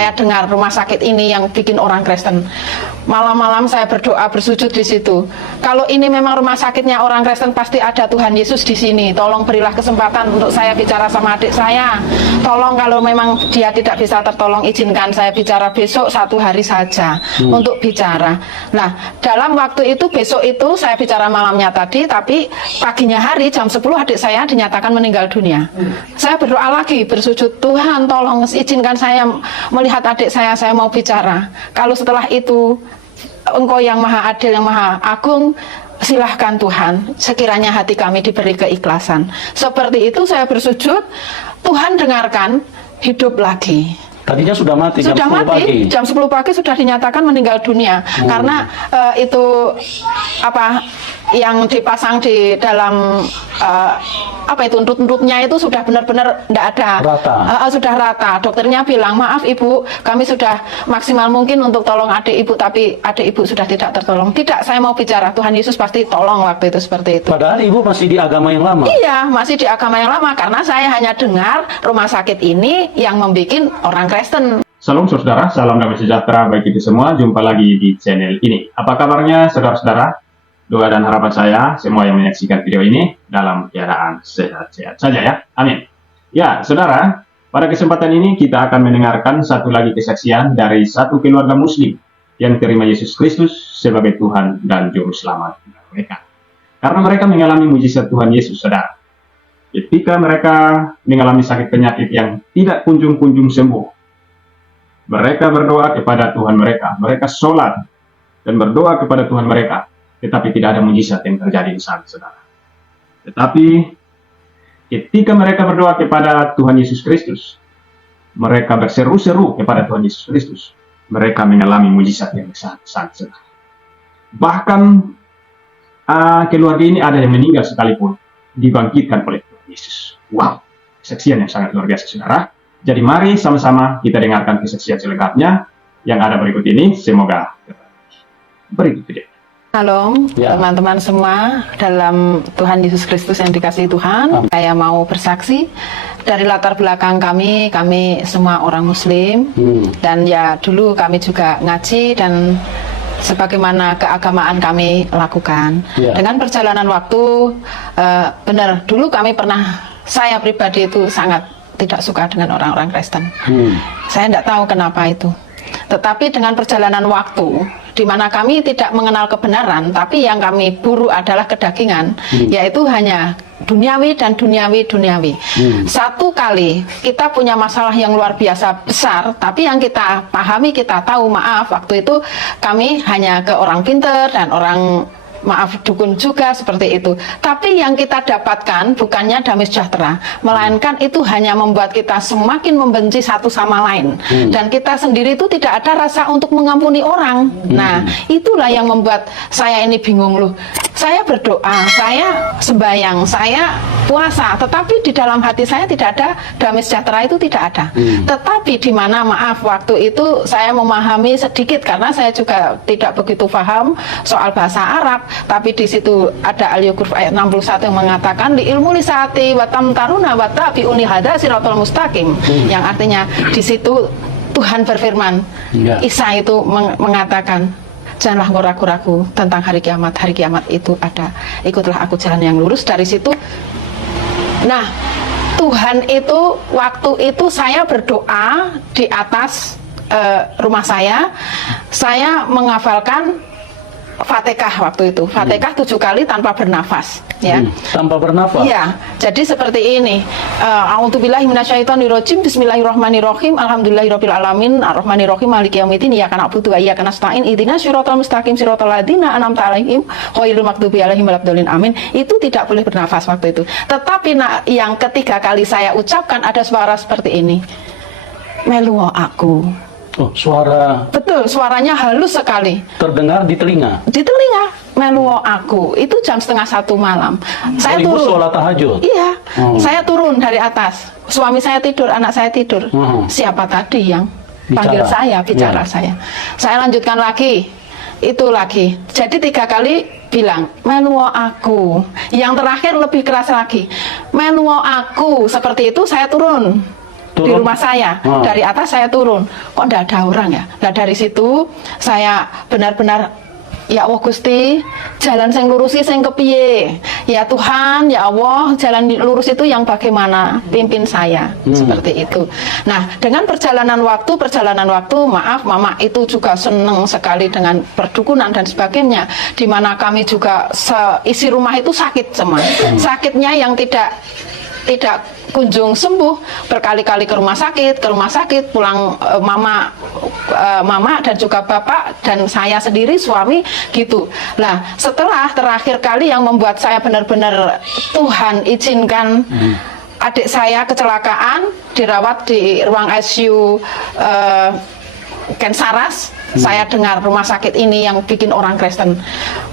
saya dengar rumah sakit ini yang bikin orang Kristen. Malam-malam saya berdoa bersujud di situ. Kalau ini memang rumah sakitnya orang Kristen, pasti ada Tuhan Yesus di sini. Tolong berilah kesempatan untuk saya bicara sama adik saya. Tolong kalau memang dia tidak bisa tertolong, izinkan saya bicara besok 1 hari saja untuk bicara. Nah, dalam waktu itu besok itu saya bicara malamnya tadi, tapi paginya hari jam 10 adik saya dinyatakan meninggal dunia. Saya berdoa lagi, bersujud, Tuhan tolong izinkan saya melihat adik saya mau bicara. Kalau setelah itu Engkau yang maha adil, yang maha agung, silahkan Tuhan, sekiranya hati kami diberi keikhlasan. Seperti itu saya bersujud, Tuhan dengarkan, hidup lagi. Tadinya sudah mati, sudah jam 10 mati, pagi. Jam 10 pagi sudah dinyatakan meninggal dunia. Karena itu apa yang dipasang di dalam apa itu nurut-nurutnya itu sudah benar-benar tidak ada. Rata. Sudah rata. Dokternya bilang, maaf ibu, kami sudah maksimal mungkin untuk tolong adik ibu, tapi adik ibu sudah tidak tertolong. Tidak, saya mau bicara, Tuhan Yesus pasti tolong waktu itu seperti itu. Padahal ibu masih di agama yang lama. Iya, masih di agama yang lama, karena saya hanya dengar rumah sakit ini yang membuat orang Kristen. Salam saudara, salam damai sejahtera bagi kita semua. Jumpa lagi di channel ini. Apa kabarnya saudara-saudara? Doa dan harapan saya, semua yang menyaksikan video ini dalam keadaan sehat-sehat saja ya. Amin. Ya, saudara, pada kesempatan ini kita akan mendengarkan satu lagi kesaksian dari satu keluarga muslim yang terima Yesus Kristus sebagai Tuhan dan Juru Selamat mereka. Karena mereka mengalami mujizat Tuhan Yesus, saudara. Ketika mereka mengalami sakit penyakit yang tidak kunjung-kunjung sembuh, mereka berdoa kepada Tuhan mereka. Mereka sholat dan berdoa kepada Tuhan mereka. Tetapi tidak ada mujizat yang terjadi di sana, saudara. Tetapi ketika mereka berdoa kepada Tuhan Yesus Kristus, mereka berseru-seru kepada Tuhan Yesus Kristus, mereka mengalami mujizat yang besar, saudara. Bahkan keluarga ini ada yang meninggal sekalipun dibangkitkan oleh Tuhan Yesus. Wow, kesaksian yang sangat luar biasa, saudara. Jadi mari sama-sama kita dengarkan kesaksian selengkapnya yang ada berikut ini. Semoga berikut video. Halo teman-teman semua, dalam Tuhan Yesus Kristus yang dikasihi Tuhan, saya mau bersaksi dari latar belakang kami semua orang muslim, dan ya dulu kami juga ngaji dan sebagaimana keagamaan kami lakukan. Dengan perjalanan waktu, benar dulu kami pernah, saya pribadi itu sangat tidak suka dengan orang-orang Kristen. Saya tidak tahu kenapa itu. Tetapi dengan perjalanan waktu, di mana kami tidak mengenal kebenaran, tapi yang kami buru adalah kedagingan, yaitu hanya duniawi dan duniawi. Satu kali kita punya masalah yang luar biasa besar, tapi yang kita pahami, kita tahu, maaf, waktu itu kami hanya ke orang pinter dan orang dukun juga seperti itu. Tapi yang kita dapatkan bukannya damai sejahtera, melainkan itu hanya membuat kita semakin membenci satu sama lain. Dan kita sendiri itu tidak ada rasa untuk mengampuni orang. Nah, itulah yang membuat saya ini bingung loh. Saya berdoa, saya sembahyang, saya puasa, tetapi di dalam hati saya tidak ada damai sejahtera, itu tidak ada. Tetapi di mana, maaf, waktu itu saya memahami sedikit karena saya juga tidak begitu paham soal bahasa Arab. Tapi di situ ada Al-Yaqurf ayat 61 yang mengatakan li ilmu lisati wa tamtaruna wa tabi'uni hada siratal mustaqim, yang artinya di situ Tuhan berfirman, Isa itu mengatakan, janganlah engkau ragu-ragu tentang hari kiamat itu ada, ikutlah aku jalan yang lurus. Dari situ, nah, Tuhan itu waktu itu saya berdoa di atas rumah saya menghafalkan Fatihah waktu itu. Fatihah 7 kali tanpa bernafas, ya. Tanpa bernafas. Iya. Jadi seperti ini. A'udzubillahi minasyaitonirrajim. Bismillahirrahmanirrahim. Alhamdulillahirabbil alamin. Arrahmanirrahim. Maliki yaumiddin. Iyyaka na'budu wa iyyaka nasta'in. Ihdinas siratal mustaqim siratal ladzina an'amta 'alaihim ghairil maghdubi 'alaihim waladdallin. Amin. Itu tidak boleh bernafas waktu itu. Tetapi yang ketiga kali saya ucapkan ada suara seperti ini. Meluo aku. Oh, suara. Betul, suaranya halus sekali. Terdengar di telinga. Di telinga, meluo aku. Itu jam 12:30 malam. Saya turun. Sholat tahajud. Iya, saya turun dari atas. Suami saya tidur, anak saya tidur. Siapa tadi yang panggil saya, bicara saya? Saya lanjutkan lagi. Itu lagi. Jadi 3 kali bilang meluo aku. Yang terakhir lebih keras lagi. Meluo aku. Seperti itu saya turun. di rumah saya. Dari atas saya turun, kok tidak ada orang ya. Nah dari situ saya benar-benar, ya Allah Gusti, jalan sing lurus iki sing kepiye? Ya Tuhan, ya Allah, jalan lurus itu yang bagaimana? Pimpin saya. Seperti itu. Nah, dengan perjalanan waktu, maaf, Mama itu juga senang sekali dengan perdukunan dan sebagainya, di mana kami juga isi rumah itu sakit semua. Sakitnya yang tidak kunjung sembuh, berkali-kali ke rumah sakit, pulang mama dan juga bapak dan saya sendiri suami gitu. Nah, setelah terakhir kali yang membuat saya benar-benar Tuhan izinkan adik saya kecelakaan, dirawat di ruang ICU Ken Saras. Saya dengar rumah sakit ini yang bikin orang Kristen.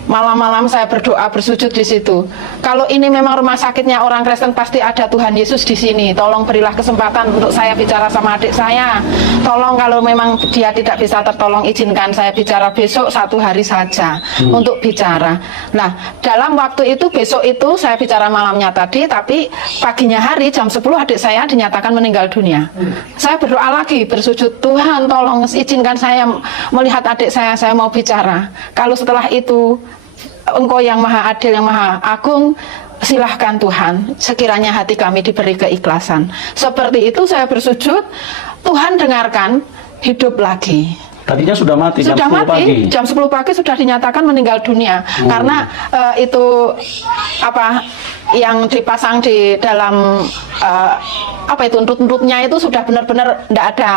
Malam-malam saya berdoa, bersujud di situ. Kalau ini memang rumah sakitnya orang Kristen, pasti ada Tuhan Yesus di sini. Tolong berilah kesempatan untuk saya bicara sama adik saya. Tolong kalau memang dia tidak bisa tertolong, izinkan saya bicara besok 1 hari saja untuk bicara. Nah, dalam waktu itu, besok itu saya bicara malamnya tadi, tapi paginya hari jam 10 adik saya dinyatakan meninggal dunia. Saya berdoa lagi, bersujud, Tuhan tolong izinkan saya melihat adik saya mau bicara. Kalau setelah itu Engkau yang Maha Adil, yang Maha Agung, silahkan Tuhan, sekiranya hati kami diberi keikhlasan. Seperti itu saya bersujud, Tuhan dengarkan, hidup lagi. Tadinya sudah mati, sudah jam 10 mati, pagi. jam 10 pagi sudah dinyatakan meninggal dunia. Karena itu apa yang dipasang di dalam nutnya itu sudah benar-benar tidak ada,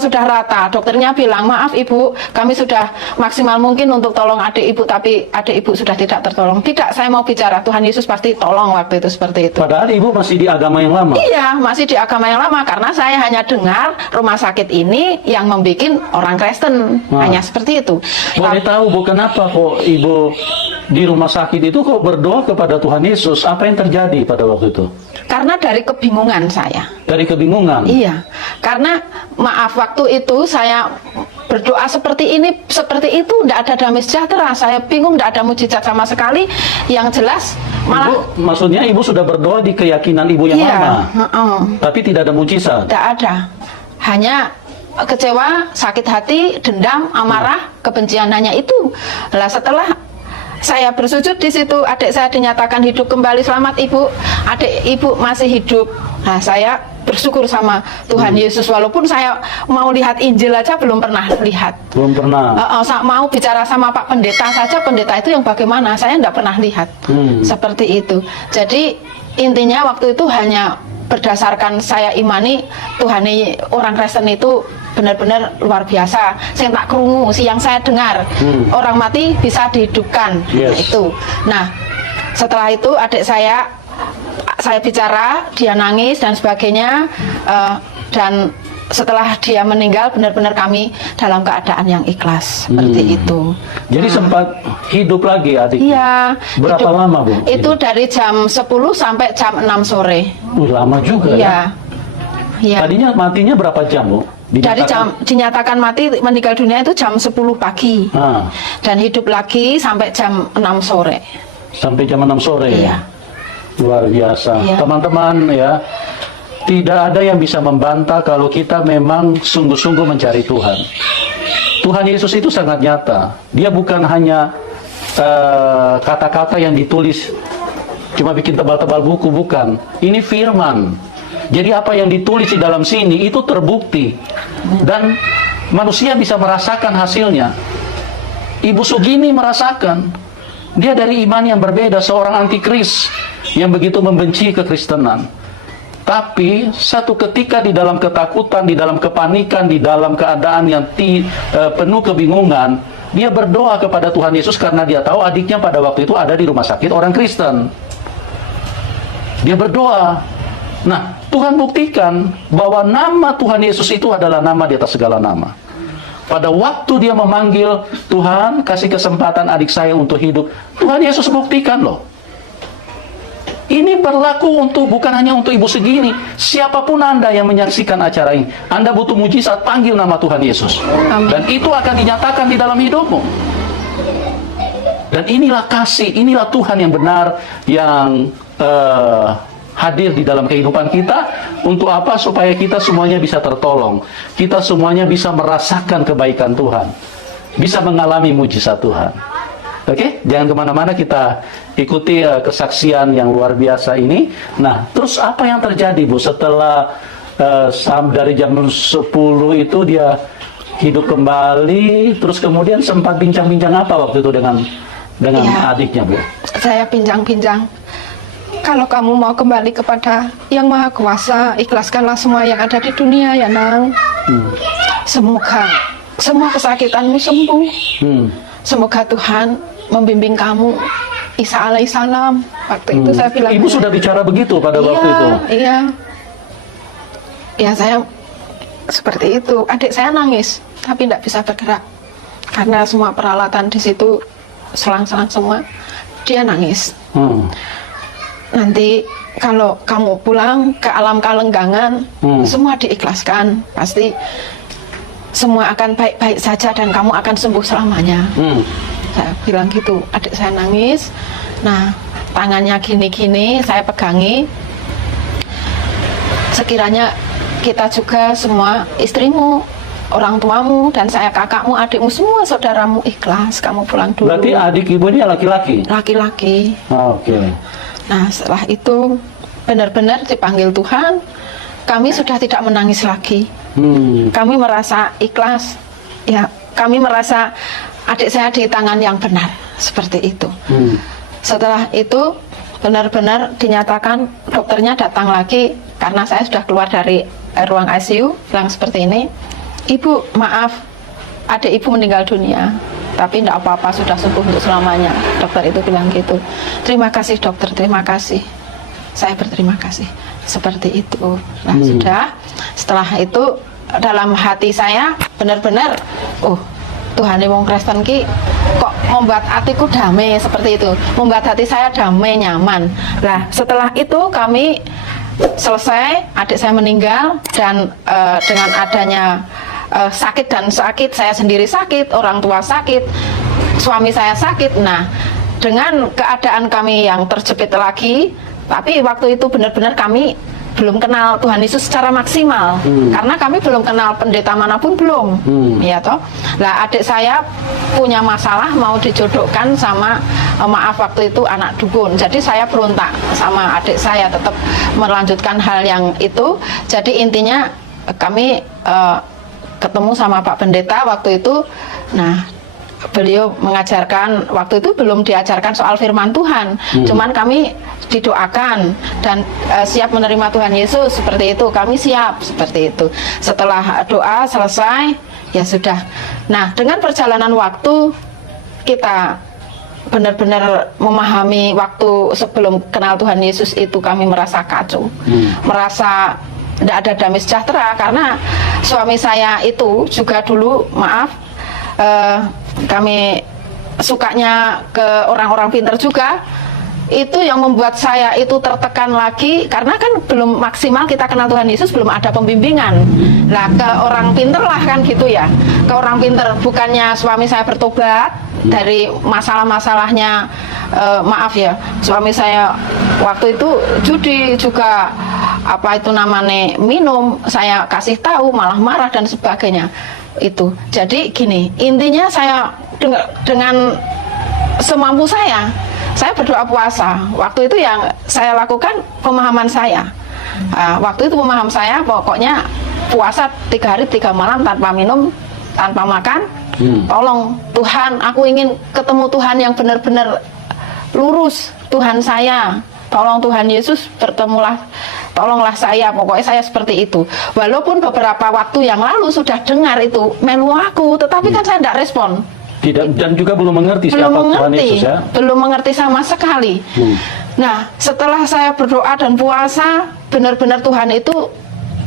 sudah rata. Dokternya bilang, maaf ibu, kami sudah maksimal mungkin untuk tolong adik ibu, tapi adik ibu sudah tidak tertolong. Tidak, saya mau bicara, Tuhan Yesus pasti tolong waktu itu, seperti itu. Padahal ibu masih di agama yang lama. Iya, masih di agama yang lama, karena saya hanya dengar rumah sakit ini yang membuat orang Kristen, hanya seperti itu. Boleh tahu Bu, kenapa kok ibu di rumah sakit itu kok berdoa kepada Tuhan Yesus? Apa yang terjadi pada waktu itu? Karena dari kebingungan saya. Dari kebingungan? Iya, karena maaf, waktu itu saya berdoa seperti ini, seperti itu, tidak ada damai sejahtera. Saya bingung, tidak ada mujizat sama sekali. Yang jelas malah maksudnya ibu sudah berdoa di keyakinan ibu yang lama, tapi tidak ada mujizat? Tidak ada, hanya kecewa, sakit hati, dendam, amarah, kebencian, hanya itu. Lah setelah saya bersujud di situ, adik saya dinyatakan hidup kembali. Selamat ibu, adik ibu masih hidup. Nah, saya bersyukur sama Tuhan Yesus, walaupun saya mau lihat Injil aja belum pernah lihat. Belum pernah. Mau bicara sama Pak Pendeta saja, pendeta itu yang bagaimana, saya nggak pernah lihat. Seperti itu. Jadi intinya waktu itu hanya berdasarkan saya imani Tuhan, orang Kristen itu benar-benar luar biasa. Saya tak kerungu, yang saya dengar, orang mati bisa dihidupkan. Itu. Nah, setelah itu adik saya bicara, dia nangis dan sebagainya, dan setelah dia meninggal benar-benar kami dalam keadaan yang ikhlas, seperti itu. Jadi sempat hidup lagi adik? Iya. Berapa lama Bu? Itu dari jam 10 sampai jam 6 sore. Lama juga ya? Iya. Tadinya matinya berapa jam Bu? Dari dinyatakan mati, meninggal dunia itu jam 10 pagi. Dan hidup lagi sampai jam 6 sore. Sampai jam 6 sore? Iya. Luar biasa. Teman-teman ya, tidak ada yang bisa membantah kalau kita memang sungguh-sungguh mencari Tuhan. Tuhan Yesus itu sangat nyata. Dia bukan hanya kata-kata yang ditulis, cuma bikin tebal-tebal buku, bukan. Ini firman. Jadi apa yang ditulis di dalam sini itu terbukti. Dan manusia bisa merasakan hasilnya. Ibu Sugini merasakan. Dia dari iman yang berbeda, seorang antikris yang begitu membenci kekristenan. Tapi satu ketika di dalam ketakutan, di dalam kepanikan, di dalam keadaan yang penuh kebingungan, dia berdoa kepada Tuhan Yesus karena dia tahu adiknya pada waktu itu ada di rumah sakit orang Kristen. Dia berdoa. Nah, Tuhan buktikan bahwa nama Tuhan Yesus itu adalah nama di atas segala nama. Pada waktu dia memanggil, Tuhan kasih kesempatan adik saya untuk hidup, Tuhan Yesus buktikan loh. Ini berlaku bukan hanya untuk Ibu Segini. Siapapun Anda yang menyaksikan acara ini, Anda butuh mujizat, panggil nama Tuhan Yesus. Amin. Dan itu akan dinyatakan di dalam hidupmu. Dan inilah kasih, inilah Tuhan yang benar, yang hadir di dalam kehidupan kita. Untuk apa? Supaya kita semuanya bisa tertolong. Kita semuanya bisa merasakan kebaikan Tuhan. Bisa mengalami mujizat Tuhan. Oke, jangan kemana-mana, kita ikuti kesaksian yang luar biasa ini. Nah, terus apa yang terjadi, Bu? Setelah dari jam 10 itu dia hidup kembali, terus kemudian sempat bincang-bincang apa waktu itu dengan Iya. adiknya, Bu? Saya bincang-bincang. Kalau kamu mau kembali kepada Yang Maha Kuasa, ikhlaskanlah semua yang ada di dunia ya, Nang. Semoga semua kesakitanmu sembuh. Semoga Tuhan membimbing kamu. Isa alaihissalam. Waktu itu saya bilang. Ibu sudah bicara begitu pada waktu itu? Iya. Ya, saya seperti itu. Adik saya nangis, tapi tidak bisa bergerak karena semua peralatan di situ selang-selang semua. Dia nangis. Nanti kalau kamu pulang ke alam kalenggangan, semua diikhlaskan, pasti semua akan baik-baik saja dan kamu akan sembuh selamanya. Saya bilang gitu. Adik saya nangis. Nah, tangannya gini-gini saya pegangi. Sekiranya kita juga semua, istrimu, orang tuamu, dan saya kakakmu, adikmu, semua saudaramu ikhlas, kamu pulang dulu. Berarti adik ibu ini laki-laki? Laki-laki. Oke. Nah, setelah itu benar-benar dipanggil Tuhan, kami sudah tidak menangis lagi. Kami merasa ikhlas. Ya, kami merasa adik saya di tangan yang benar, seperti itu. Setelah itu benar-benar dinyatakan, dokternya datang lagi karena saya sudah keluar dari ruang ICU, bilang seperti ini, "Ibu, maaf, adik ibu meninggal dunia, tapi tidak apa-apa, sudah sembuh untuk selamanya." Dokter itu bilang gitu. "Terima kasih dokter, terima kasih." Saya berterima kasih. Seperti itu. Nah, sudah. Setelah itu dalam hati saya benar-benar, Tuhan wong Kristen ki kok membuat hatiku damai, seperti itu. Membuat hati saya damai, nyaman. Nah, setelah itu kami selesai, adik saya meninggal, dan dengan adanya sakit dan sakit, saya sendiri sakit, orang tua sakit, suami saya sakit. Nah, dengan keadaan kami yang terjepit lagi, tapi waktu itu benar-benar kami belum kenal Tuhan Yesus secara maksimal, karena kami belum kenal pendeta manapun, belum, ya toh. Lah, adik saya punya masalah mau dijodohkan sama, maaf waktu itu anak dukun. Jadi saya berontak sama adik saya, tetap melanjutkan hal yang itu. Jadi intinya kami ketemu sama Pak Pendeta waktu itu. Nah, beliau mengajarkan, waktu itu belum diajarkan soal firman Tuhan, cuman kami didoakan dan siap menerima Tuhan Yesus, seperti itu. Kami siap, seperti itu. Setelah doa selesai, ya sudah. Nah, dengan perjalanan waktu, kita benar-benar memahami waktu sebelum kenal Tuhan Yesus itu kami merasa kacau, merasa tidak ada damai sejahtera, karena suami saya itu juga dulu, maaf, kami sukanya ke orang-orang pintar juga. Itu yang membuat saya itu tertekan lagi, karena kan belum maksimal kita kenal Tuhan Yesus, belum ada pembimbingan. Lah, ke orang pintar lah kan gitu ya, ke orang pintar. Bukannya suami saya bertobat dari masalah-masalahnya, maaf ya, suami saya waktu itu judi juga, apa itu namanya, minum, saya kasih tahu malah marah dan sebagainya. Itu jadi gini, intinya saya dengan semampu saya berdoa puasa. Waktu itu yang saya lakukan, pemahaman saya, waktu itu pemahaman saya pokoknya puasa 3 hari 3 malam tanpa minum, tanpa makan. Tolong Tuhan, aku ingin ketemu Tuhan yang benar-benar lurus, Tuhan saya. Tolong Tuhan Yesus, tolonglah saya, pokoknya saya seperti itu. Walaupun beberapa waktu yang lalu sudah dengar itu melu aku, tetapi kan saya tidak respon. Dan juga belum mengerti siapa Tuhan Yesus, ya? Belum mengerti sama sekali. Nah, setelah saya berdoa dan puasa, benar-benar Tuhan itu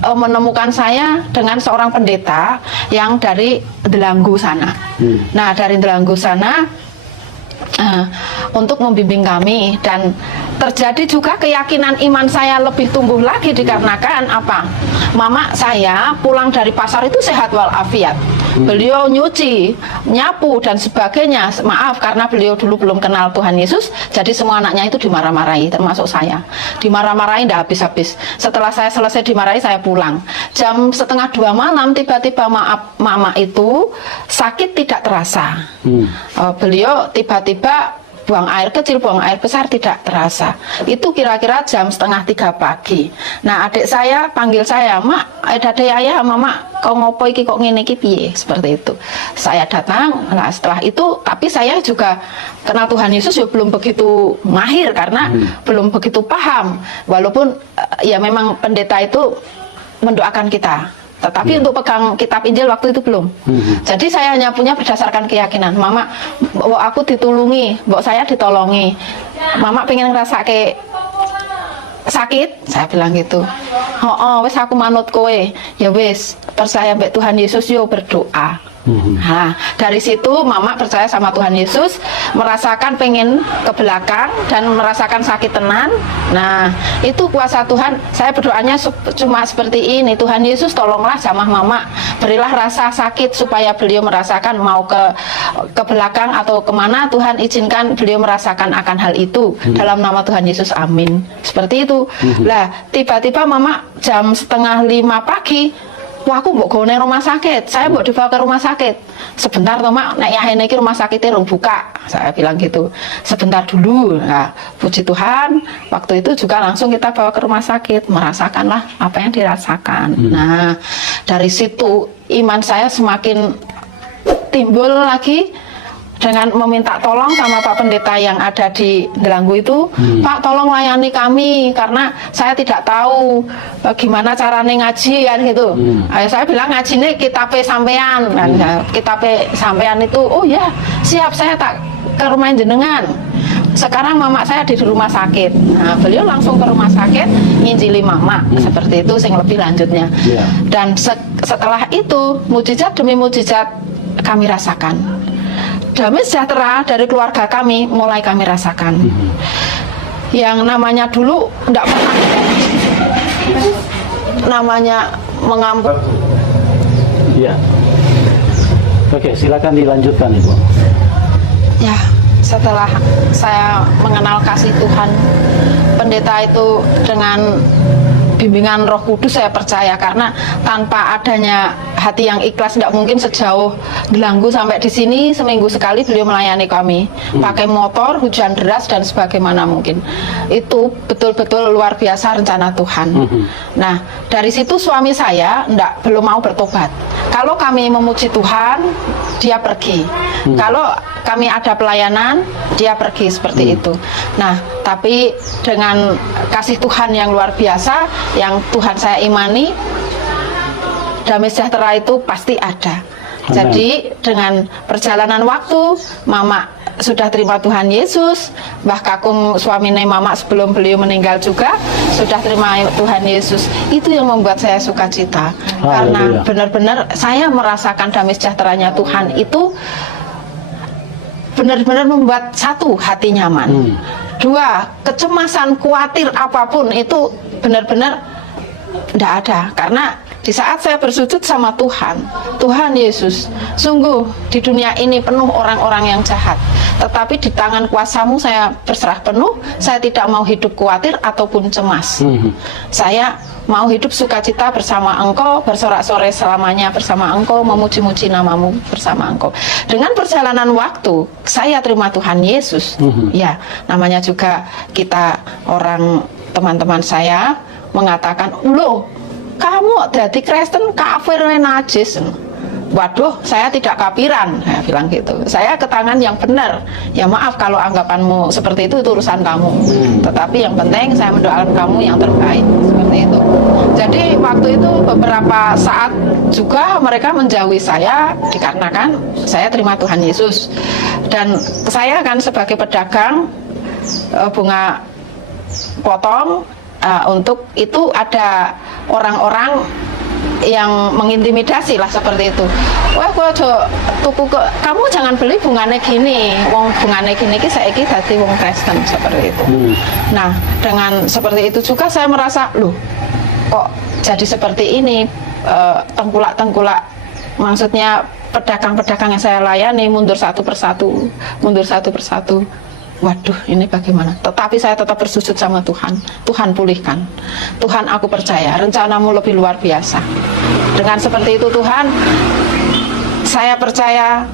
menemukan saya dengan seorang pendeta yang dari Delanggu sana. Nah, dari Delanggu sana untuk membimbing kami, dan terjadi juga keyakinan iman saya lebih tumbuh lagi dikarenakan apa? Mama saya pulang dari pasar itu sehat walafiat. beliau nyuci, nyapu dan sebagainya. Maaf karena beliau dulu belum kenal Tuhan Yesus, jadi semua anaknya itu dimarah-marahi, termasuk saya. Dimarah-marahi tidak habis-habis. Setelah saya selesai dimarahi, saya pulang. Jam 1:30 malam tiba-tiba mama itu sakit tidak terasa. Beliau tiba-tiba buang air kecil, buang air besar tidak terasa. Itu kira-kira jam 2:30 pagi. Nah, adik saya panggil saya, "Mak, dade ayah, mama, kau ngopo iki kok ngene iki piye?" Seperti itu. Saya datang, nah setelah itu, tapi saya juga kenal Tuhan Yesus ya belum begitu mahir karena belum begitu paham. Walaupun ya memang pendeta itu mendoakan kita. Tetapi untuk pegang kitab Injil waktu itu belum. Jadi saya hanya punya berdasarkan keyakinan. Mama, aku ditulungi, mbok saya ditolongi. Mama pengen ngerasa kayak sakit, saya bilang gitu. Wes aku manut kowe. Ya wes, percaya mbek Tuhan Yesus yo berdoa. Nah, dari situ mama percaya sama Tuhan Yesus, merasakan pengen ke belakang dan merasakan sakit tenan. Nah, itu kuasa Tuhan. Saya berdoanya cuma seperti ini, Tuhan Yesus tolonglah sama mama, berilah rasa sakit supaya beliau merasakan mau ke belakang atau kemana, Tuhan izinkan beliau merasakan akan hal itu. Dalam nama Tuhan Yesus, amin. Seperti itu. Lah, tiba-tiba mama jam 4:30 pagi, wah aku mbok gone rumah sakit, saya mbok dibawa ke rumah sakit. Sebentar toh mak, nek yahene iki rumah sakitnya rung buka, saya bilang gitu. Sebentar dulu. Nah, puji Tuhan, waktu itu juga langsung kita bawa ke rumah sakit, merasakanlah apa yang dirasakan. Nah, dari situ iman saya semakin timbul lagi dengan meminta tolong sama Pak Pendeta yang ada di Delanggu itu, Pak tolong layani kami karena saya tidak tahu bagaimana caranya ngaji kan gitu. Saya bilang ngaji ini kitabe sampean, kitabe sampean itu, oh ya siap saya tak ke rumah jenengan. Sekarang mama saya di rumah sakit. Nah, beliau langsung ke rumah sakit nginjili mama, seperti itu sing lebih lanjutnya. Dan setelah itu mujizat demi mujizat kami rasakan. Damai sejahtera dari keluarga kami mulai kami rasakan. Yang namanya dulu tidak pernah namanya mengambil. Ya. Oke, silakan dilanjutkan Ibu. Ya, setelah saya mengenal kasih Tuhan, pendeta itu dengan bimbingan Roh Kudus saya percaya, karena tanpa adanya hati yang ikhlas tidak mungkin sejauh Delanggu sampai di sini seminggu sekali beliau melayani kami pakai motor, hujan deras dan sebagaimana mungkin. Itu betul-betul luar biasa rencana Tuhan. Nah, dari situ suami saya belum mau bertobat. Kalau kami memuji Tuhan, dia pergi. Kalau kami ada pelayanan, dia pergi seperti itu. Nah, tapi dengan kasih Tuhan yang luar biasa, yang Tuhan saya imani, damai sejahtera itu pasti ada. Amen. Jadi dengan perjalanan waktu, mama sudah terima Tuhan Yesus, Mbah Kakung suaminya mama sebelum beliau meninggal juga sudah terima Tuhan Yesus. Itu yang membuat saya sukacita. Karena benar-benar saya merasakan damai sejahteranya Tuhan itu benar-benar membuat satu, hati nyaman. Dua, kecemasan, khawatir apapun itu benar-benar tidak ada. Karena di saat saya bersujud sama Tuhan, Tuhan Yesus, sungguh di dunia ini penuh orang-orang yang jahat, tetapi di tangan kuasa-Mu saya berserah penuh. Saya tidak mau hidup khawatir ataupun cemas. Saya mau hidup sukacita bersama Engkau, bersorak-sorai selamanya bersama Engkau, memuji-muji nama-Mu bersama Engkau. Dengan perjalanan waktu, saya terima Tuhan Yesus. Ya, namanya juga kita orang, teman-teman saya mengatakan, loh, kamu jadi Kristen kafir najis. Waduh, saya tidak kafiran, saya bilang gitu. Saya ke tangan yang benar. Ya maaf kalau anggapanmu seperti itu urusan kamu. Tetapi yang penting saya mendoakan kamu yang terbaik, seperti itu. Jadi waktu itu beberapa saat juga mereka menjauhi saya dikarenakan saya terima Tuhan Yesus. Dan saya kan sebagai pedagang bunga potong, untuk itu ada orang-orang yang mengintimidasi lah seperti itu. Wah, kamu jangan beli bungane gini, wong bungane gini ki saiki dadi wong Kristen, seperti itu. Nah, dengan seperti itu juga saya merasa, loh, kok jadi seperti ini, tengkulak-tengkulak, maksudnya pedagang-pedagang yang saya layani mundur satu persatu. Waduh, ini bagaimana? Tetapi saya tetap bersujud sama Tuhan. Tuhan pulihkan. Tuhan, aku percaya rencanamu lebih luar biasa. Dengan seperti itu Tuhan, saya percaya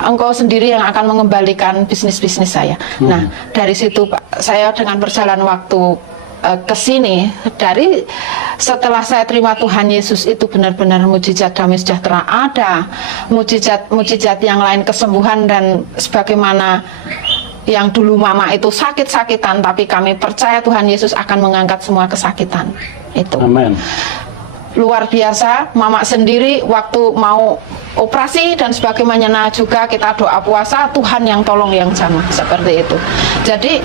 Engkau sendiri yang akan mengembalikan bisnis-bisnis saya. Nah, dari situ Pak, saya dengan berjalan waktu ke sini, dari setelah saya terima Tuhan Yesus itu benar-benar mujizat damai sejahtera ada, mujizat yang lain kesembuhan, dan sebagaimana yang dulu mama itu sakit-sakitan, tapi kami percaya Tuhan Yesus akan mengangkat semua kesakitan itu. Amin. Luar biasa, mama sendiri waktu mau operasi dan sebagainya, nah juga kita doa puasa, Tuhan yang tolong yang jamah, seperti itu. Jadi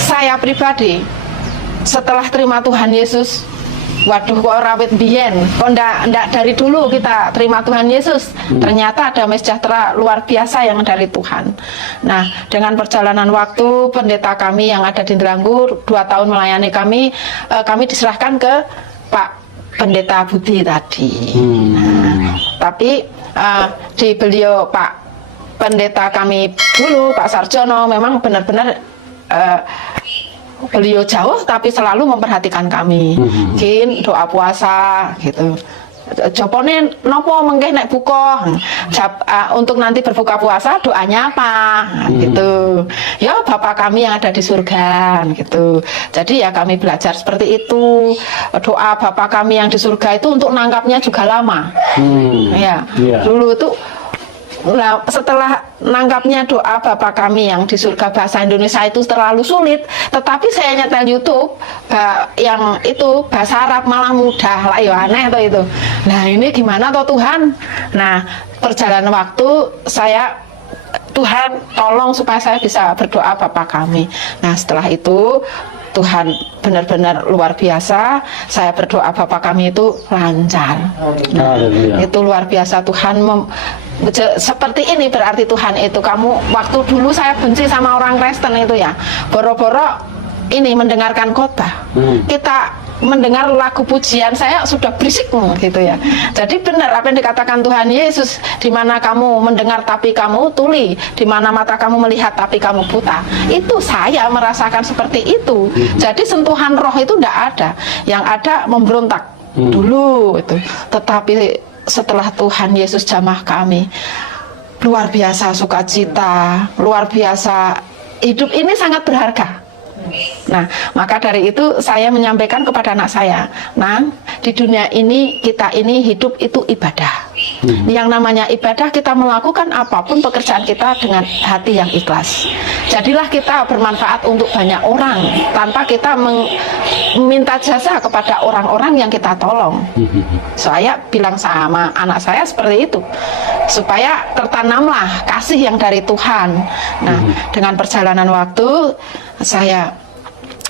saya pribadi setelah terima Tuhan Yesus, waduh kok rawit biyen, kok ndak dari dulu kita terima Tuhan Yesus, ternyata damai sejahtera luar biasa yang dari Tuhan. Nah, dengan perjalanan waktu, pendeta kami yang ada di Indranggur 2 tahun melayani kami diserahkan ke Pak Pendeta Budi tadi. Nah, tapi di beliau Pak Pendeta kami dulu, Pak Sarjono, memang benar-benar beliau jauh tapi selalu memperhatikan kami. Mungkin doa puasa gitu. Jopone nopo mengke nek buka untuk nanti berbuka puasa doanya apa gitu. Ya Bapak kami yang ada di surga gitu. Jadi ya kami belajar seperti itu. Doa Bapak kami yang di surga itu untuk nangkapnya juga lama. Ya. Dulu itu setelah nangkapnya doa Bapak kami yang di surga bahasa Indonesia itu terlalu sulit, tetapi saya nyetel YouTube yang itu bahasa Arab malah mudah lah, ya aneh tuh itu. Nah ini gimana toh Tuhan? Nah perjalanan waktu saya, Tuhan tolong supaya saya bisa berdoa Bapak kami. Nah setelah itu Tuhan benar-benar luar biasa, saya berdoa Bapak kami itu lancar. Nah, itu luar biasa Tuhan seperti ini berarti Tuhan itu. Kamu waktu dulu saya benci sama orang Kristen itu ya, boro-boro ini mendengarkan khotbah, kita mendengar lagu pujian saya sudah berisik gitu ya. Jadi benar apa yang dikatakan Tuhan Yesus, di mana kamu mendengar tapi kamu tuli, di mana mata kamu melihat tapi kamu buta. Itu saya merasakan seperti itu. Jadi sentuhan roh itu tidak ada, yang ada memberontak dulu itu. Tetapi setelah Tuhan Yesus jamah kami, luar biasa sukacita, luar biasa, hidup ini sangat berharga. Nah, maka dari itu saya menyampaikan kepada anak saya, Nang, di dunia ini kita ini hidup itu ibadah. Yang namanya ibadah, kita melakukan apapun pekerjaan kita dengan hati yang ikhlas. Jadilah kita bermanfaat untuk banyak orang tanpa kita meminta jasa kepada orang-orang yang kita tolong. Saya bilang sama anak saya seperti itu, supaya tertanamlah kasih yang dari Tuhan. Nah, dengan perjalanan waktu saya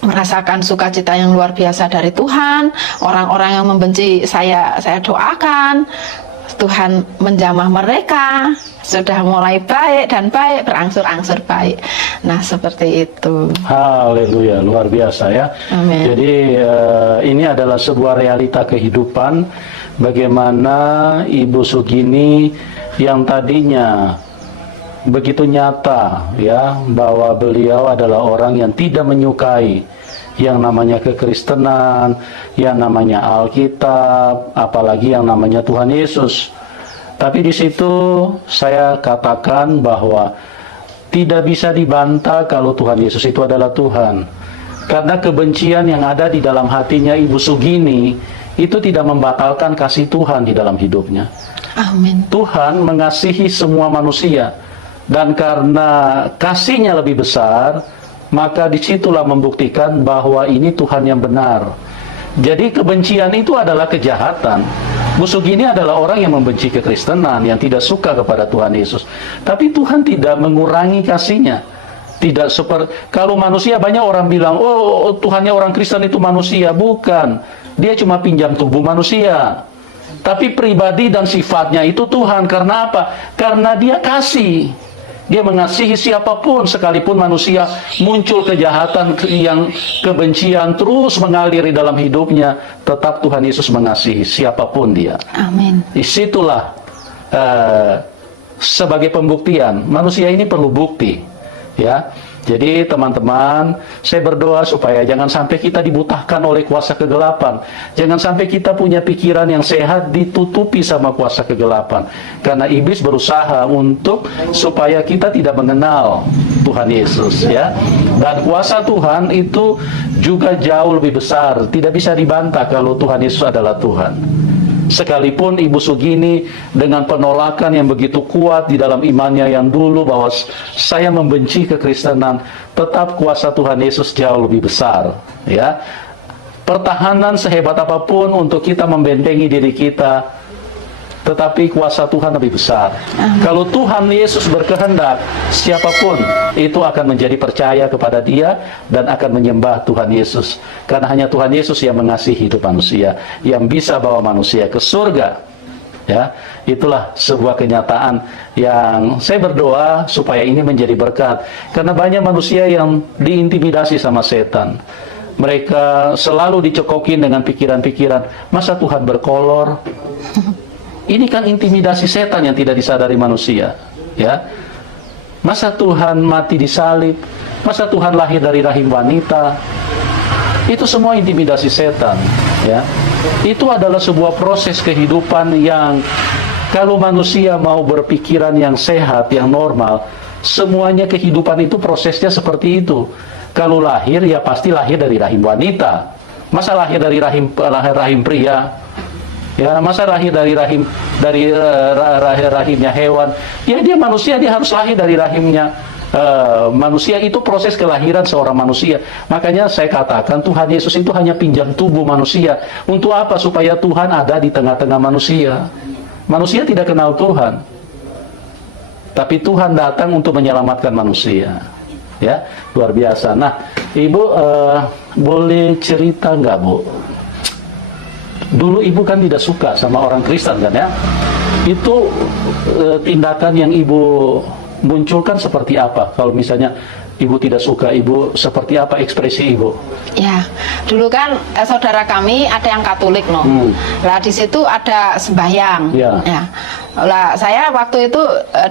merasakan sukacita yang luar biasa dari Tuhan. Orang-orang yang membenci saya doakan, Tuhan menjamah mereka, sudah mulai baik dan baik, berangsur-angsur baik. Nah seperti itu. Haleluya, luar biasa ya. Amin. Jadi ini adalah sebuah realita kehidupan, bagaimana Ibu Sugini yang tadinya begitu nyata ya bahwa beliau adalah orang yang tidak menyukai yang namanya kekristenan, yang namanya Alkitab, apalagi yang namanya Tuhan Yesus. Tapi di situ saya katakan bahwa tidak bisa dibantah kalau Tuhan Yesus itu adalah Tuhan. Karena kebencian yang ada di dalam hatinya Ibu Sugini itu tidak membatalkan kasih Tuhan di dalam hidupnya. Amin. Tuhan mengasihi semua manusia. Dan karena kasihnya lebih besar, maka disitulah membuktikan bahwa ini Tuhan yang benar. Jadi kebencian itu adalah kejahatan. Bu Sugini adalah orang yang membenci kekristenan, yang tidak suka kepada Tuhan Yesus. Tapi Tuhan tidak mengurangi kasihnya. Tidak seperti kalau manusia, banyak orang bilang, oh Tuhannya orang Kristen itu manusia. Bukan, dia cuma pinjam tubuh manusia. Tapi pribadi dan sifatnya itu Tuhan. Karena apa? Karena dia kasih. Dia mengasihi siapapun, sekalipun manusia muncul kejahatan yang kebencian terus mengalir di dalam hidupnya, tetap Tuhan Yesus mengasihi siapapun dia. Amin. Disitulah sebagai pembuktian. Manusia ini perlu bukti, ya. Jadi teman-teman, saya berdoa supaya jangan sampai kita dibutahkan oleh kuasa kegelapan. Jangan sampai kita punya pikiran yang sehat ditutupi sama kuasa kegelapan. Karena iblis berusaha untuk supaya kita tidak mengenal Tuhan Yesus, ya. Dan kuasa Tuhan itu juga jauh lebih besar. Tidak bisa dibantah kalau Tuhan Yesus adalah Tuhan. Sekalipun Ibu Sugini dengan penolakan yang begitu kuat di dalam imannya yang dulu bahwa saya membenci kekristenan, tetap kuasa Tuhan Yesus jauh lebih besar, ya. Pertahanan sehebat apapun untuk kita membentengi diri kita, tetapi kuasa Tuhan lebih besar. Kalau Tuhan Yesus berkehendak, siapapun itu akan menjadi percaya kepada Dia dan akan menyembah Tuhan Yesus. Karena hanya Tuhan Yesus yang mengasihi hidup manusia, yang bisa bawa manusia ke surga. Ya, itulah sebuah kenyataan yang saya berdoa supaya ini menjadi berkat. Karena banyak manusia yang diintimidasi sama setan. Mereka selalu dicekokin dengan pikiran-pikiran, masa Tuhan berkolor? Ini kan intimidasi setan yang tidak disadari manusia, ya. Masa Tuhan mati disalib? Masa Tuhan lahir dari rahim wanita? Itu semua intimidasi setan, ya. Itu adalah sebuah proses kehidupan yang kalau manusia mau berpikiran yang sehat, yang normal, semuanya kehidupan itu prosesnya seperti itu. Kalau lahir ya pasti lahir dari rahim wanita. Masa lahir dari rahim pria? Ya, masa lahir dari rahimnya hewan? Ya, dia manusia, dia harus lahir dari rahimnya manusia. Itu proses kelahiran seorang manusia. Makanya saya katakan Tuhan Yesus itu hanya pinjam tubuh manusia. Untuk apa? Supaya Tuhan ada di tengah-tengah manusia. Manusia tidak kenal Tuhan, tapi Tuhan datang untuk menyelamatkan manusia. Ya, luar biasa. Nah, Ibu boleh cerita nggak, Bu? Dulu Ibu kan tidak suka sama orang Kristen, kan, ya? Itu tindakan yang Ibu munculkan seperti apa? Kalau misalnya Ibu tidak suka, Ibu seperti apa ekspresi Ibu? Ya, dulu kan saudara kami ada yang Katolik, no. Lah di situ ada sembahyang. Ya. Lah saya waktu itu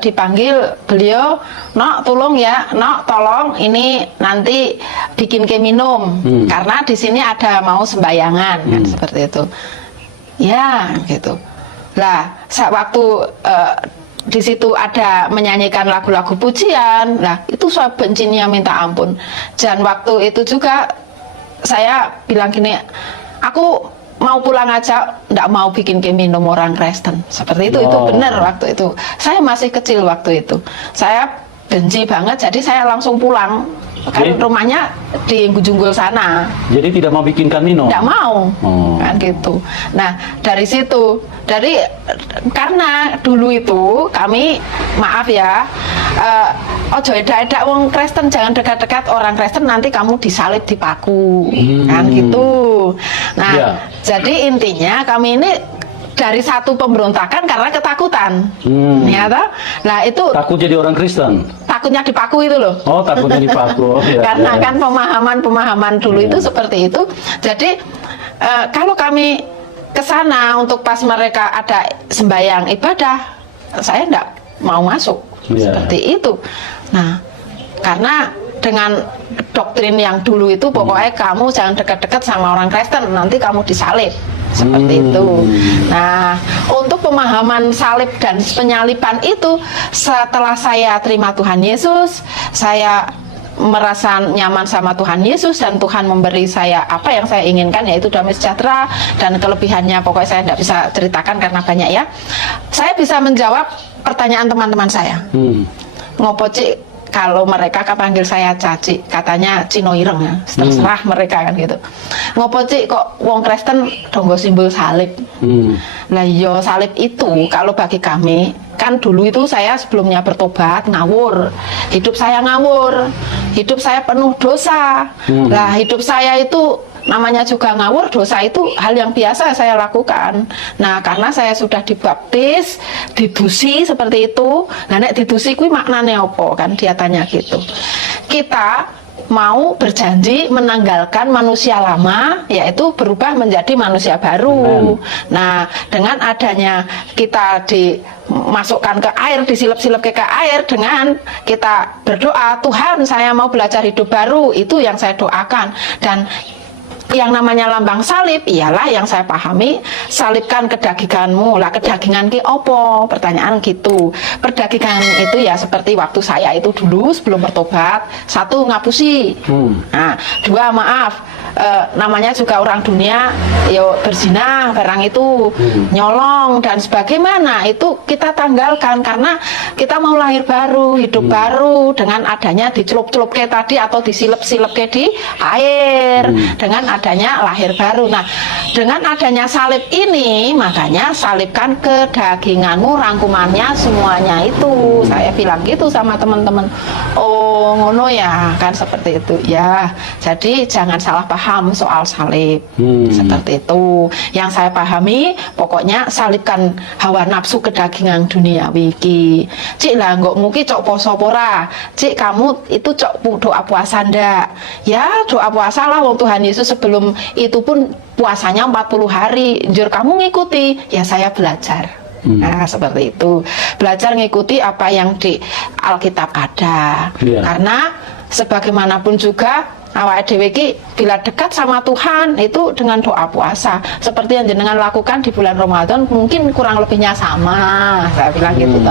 dipanggil beliau, "Nok, tolong ya, Nok, tolong ini nanti bikin ke minum karena di sini ada mau sembahyangan," kan seperti itu. Ya, gitu. Lah, waktu di situ ada menyanyikan lagu-lagu pujian. Nah, itu saya bencinya minta ampun. Dan waktu itu juga saya bilang gini, aku mau pulang aja, nggak mau bikin minum orang Kristen. Seperti itu, itu benar waktu itu. Saya masih kecil waktu itu. Saya benci banget, jadi saya langsung pulang. Kan rumahnya di Junggul sana. Jadi tidak mau bikinkan minum? Tidak mau, kan gitu. Nah, dari situ, karena dulu itu kami, maaf ya, ojo edak-edak wong Kristen, jangan dekat-dekat orang Kristen, nanti kamu disalib dipaku, kan gitu. Nah, jadi intinya kami ini dari satu pemberontakan karena ketakutan, ya toh? Nah itu takut jadi orang Kristen. Takutnya dipaku itu loh. Oh, takutnya dipaku. Karena kan pemahaman dulu itu seperti itu. Jadi kalau kami ke sana untuk pas mereka ada sembahyang ibadah, saya enggak mau masuk seperti itu. Nah, karena dengan doktrin yang dulu itu pokoknya kamu jangan dekat-dekat sama orang Kristen, nanti kamu disalib. Seperti itu. Nah, untuk pemahaman salib dan penyaliban itu, setelah saya terima Tuhan Yesus, saya merasa nyaman sama Tuhan Yesus dan Tuhan memberi saya apa yang saya inginkan, yaitu damai sejahtera, dan kelebihannya pokoknya saya tidak bisa ceritakan karena banyak ya. Saya bisa menjawab pertanyaan teman-teman saya. Ngopo Cik, kalau mereka panggil saya Caci, katanya Cino Ireng ya, terserah mereka kan gitu. Ngopo Cik kok wong Kristen donggo simbol salib? Nah yo salib itu kalau bagi kami, kan dulu itu saya sebelumnya bertobat ngawur, hidup saya ngawur, hidup saya penuh dosa. Nah hidup saya itu namanya juga ngawur, dosa itu hal yang biasa saya lakukan. Nah karena saya sudah dibaptis, didusi seperti itu. Nah nek didusi kuwi maknane apa kan, dia tanya gitu. Kita mau berjanji menanggalkan manusia lama, yaitu berubah menjadi manusia baru. Nah, dengan adanya kita dimasukkan ke air, disilap-silap ke air, dengan kita berdoa, Tuhan saya mau belajar hidup baru, itu yang saya doakan. Dan yang namanya lambang salib ialah yang saya pahami, salibkan kedaginganmu. Lah kedagingan ki opo? Pertanyaan gitu. Perdagingan itu ya seperti waktu saya itu dulu sebelum bertobat, satu ngapusi. Nah, dua maaf, namanya juga orang dunia, yo berzina barang itu, nyolong dan sebagaimana itu kita tanggalkan karena kita mau lahir baru, hidup baru dengan adanya dicelup-celup ke tadi atau disilep-silep ke di air, dengan adanya lahir baru. Nah, dengan adanya salib ini, makanya salibkan kedaginganmu, rangkumannya semuanya itu. Saya bilang gitu sama teman-teman. Oh, ngono ya, kan seperti itu ya. Jadi jangan salah paham soal salib. Seperti itu. Yang saya pahami, pokoknya salibkan hawa nafsu kedagingan duniawi iki. Cik lah, nggak mungkin cok poso pora. Cik kamu itu cok doa puasa ndak? Ya doa puasa lah. Wong Tuhan Yesus sebelum itu pun puasanya 40 hari. Jujur kamu ngikuti, ya saya belajar. Nah, seperti itu. Belajar ngikuti apa yang di Alkitab ada. Karena sebagaimanapun juga awak dhewe iki bila dekat sama Tuhan itu dengan doa puasa. Seperti yang jenengan lakukan di bulan Ramadan mungkin kurang lebihnya sama. Saya bilang gitu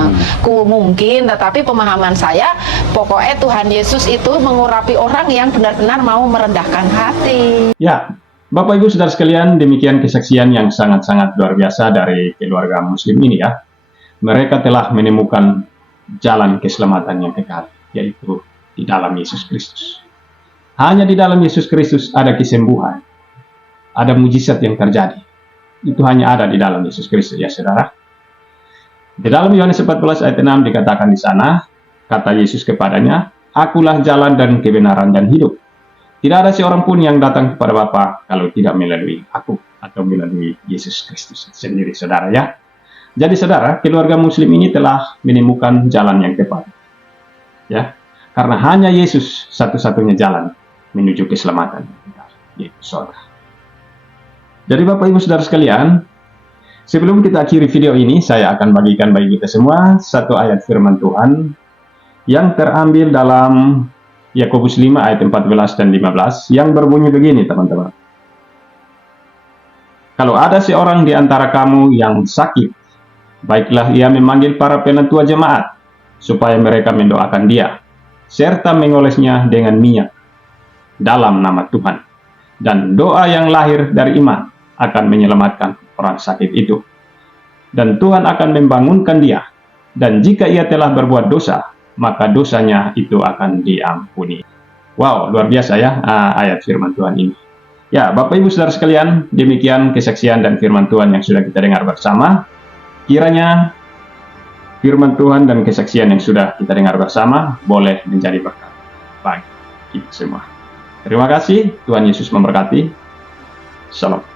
mungkin, tetapi pemahaman saya pokoknya Tuhan Yesus itu mengurapi orang yang benar-benar mau merendahkan hati. Ya, Bapak Ibu Saudara sekalian, demikian kesaksian yang sangat-sangat luar biasa dari keluarga Muslim ini ya. Mereka telah menemukan jalan keselamatan yang kekal, yaitu di dalam Yesus Kristus. Hanya di dalam Yesus Kristus ada kesembuhan, ada mujizat yang terjadi. Itu hanya ada di dalam Yesus Kristus ya saudara. Di dalam Yohanes 14 ayat 6 dikatakan di sana, kata Yesus kepadanya, Akulah jalan dan kebenaran dan hidup. Tidak ada seorang pun yang datang kepada Bapa kalau tidak melalui aku atau melalui Yesus Kristus sendiri, saudara ya. Jadi saudara, keluarga Muslim ini telah menemukan jalan yang tepat, ya. Karena hanya Yesus satu-satunya jalan menuju keselamatan, yaitu surga. Jadi Bapak Ibu Saudara sekalian, sebelum kita akhiri video ini, saya akan bagikan bagi kita semua satu ayat firman Tuhan yang terambil dalam Yakobus 5 ayat 14 dan 15 yang berbunyi begini teman-teman. Kalau ada seorang di antara kamu yang sakit, baiklah ia memanggil para penatua jemaat supaya mereka mendoakan dia, serta mengolesnya dengan minyak dalam nama Tuhan. Dan doa yang lahir dari iman akan menyelamatkan orang sakit itu. Dan Tuhan akan membangunkan dia. Dan jika ia telah berbuat dosa, maka dosanya itu akan diampuni. Wow, luar biasa ya ayat firman Tuhan ini. Ya, Bapak Ibu Saudara sekalian, demikian kesaksian dan firman Tuhan yang sudah kita dengar bersama. Kiranya firman Tuhan dan kesaksian yang sudah kita dengar bersama boleh menjadi berkat bagi kita semua. Terima kasih, Tuhan Yesus memberkati. Shalom.